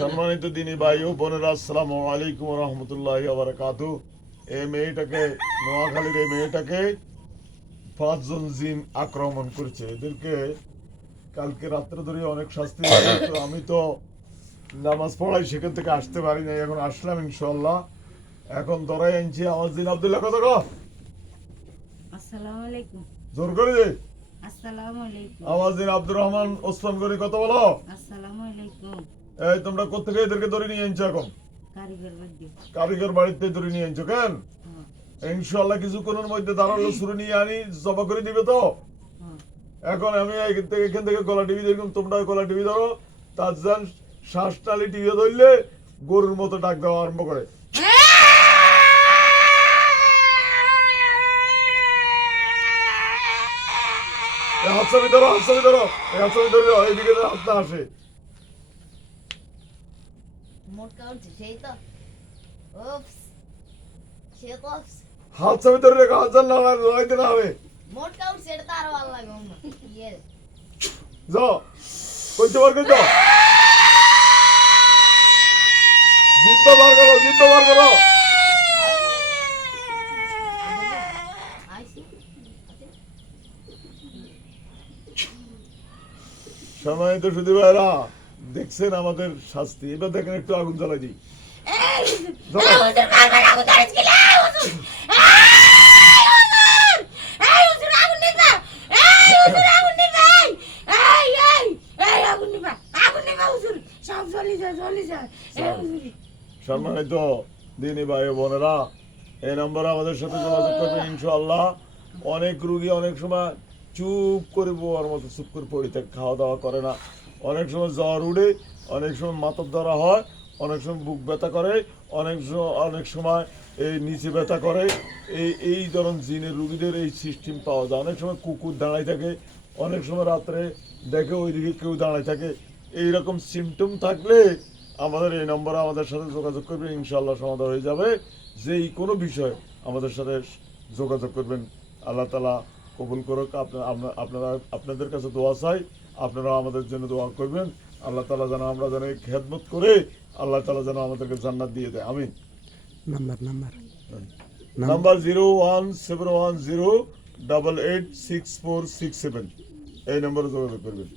সম্মানিত দিনী ভাই ও বোনেরা, আসসালামু আলাইকুম ওয়া রাহমাতুল্লাহি ওয়া বারাকাতুহু। এই মেয়েটাকে 5 জন জিন আক্রমণ করেছে। এদেরকে কালকে রাত্রে ধরে অনেক শাস্তি দিয়েছে। তো আমি তো নামাজ পড়াই, সেখান থেকে আসতে পারি না। এখন আসলাম ইনশাআল্লাহ। এখন ধরাই আনছি আমার জিন আব্দুল্লাহ। কথা কও। আসসালামু আলাইকুম। জোর করে দে। আসসালামু আলাইকুম। আমার জিন আব্দুর রহমান ওসমান করে কথা বলো। আসসালামু আলাইকুম। এই তোমরা কোত্থেকে এদেরকে ধরে নিয়ে আনছো? এখন কারিগর বাড়ি। কারিগর বাড়িতে ধরে নিয়ে আনছো কেন? ইনশাআল্লাহ কিছুক্ষণের মধ্যে দাঁড়ালো সুরে নিয়ে আনি জবা করে দিবে তো। এখন আমি এখান থেকে গলা টিভি দেখুন, তোমরা গলা টিভি ধরো। তাজান শ্বাস টালি টিভি ধরলে গরুর মতো ডাক দেওয়া আরম্ভ করে। হাতছাবি ধরো, হাতছাবি ধরো, হাতছাবি ধরো, এইদিকে হাত না আসে। হাতছাবি ধরে রেখো, হাত না লড়াইতে না হবে। যাও কইতে বার করে দাও। জিব্বা বার করো, জিব্বা বার করো। সম্মানিত সুধী ভাইরা, দেখছেন আমাদের শাস্তি। এবার দেখেন একটু আগুন জ্বালাই দিই। সম্মানিত দিনী ভাই বোনেরা, এই নম্বরে আমাদের সাথে যোগাযোগ করবেন ইনশাআল্লাহ। অনেক রুগী অনেক সময় চুপ করে বোয়ার মতো চুপ করে পড়ে থাকে, খাওয়া দাওয়া করে না। অনেক সময় জ্বর উঠে, অনেক সময় মাথার ধরা হয়, অনেক সময় বুক ব্যথা করে, অনেক সময় এই নিচে ব্যথা করে। এই ধরনের জিনের রুগীদের এই সিস্টেম পাওয়া যায়। অনেক সময় কুকুর দাঁড়ায় থাকে, অনেক সময় রাত্রে দেখে ওইদিকে কেউ দাঁড়ায় থাকে। এইরকম সিমটম থাকলে আমাদের এই নম্বরে আমাদের সাথে যোগাযোগ করবেন, ইনশাআল্লাহ সমাধান হয়ে যাবে। যেই কোনো বিষয় আমাদের সাথে যোগাযোগ করবেন। আল্লাহ তাআলা কবুল করুক। আপনাদের কাছে দোয়া চাই, আপনারা আমাদের জন্য দোয়া করবেন। আল্লাহ তাআলা যেন আমরা যেন খেদমত করে আল্লাহ তাআলা যেন আমাদেরকে জান্নাত দিয়ে দেয়। আমিন। নাম্বার 01710886467, এই নম্বরে যোগাযোগ করবেন।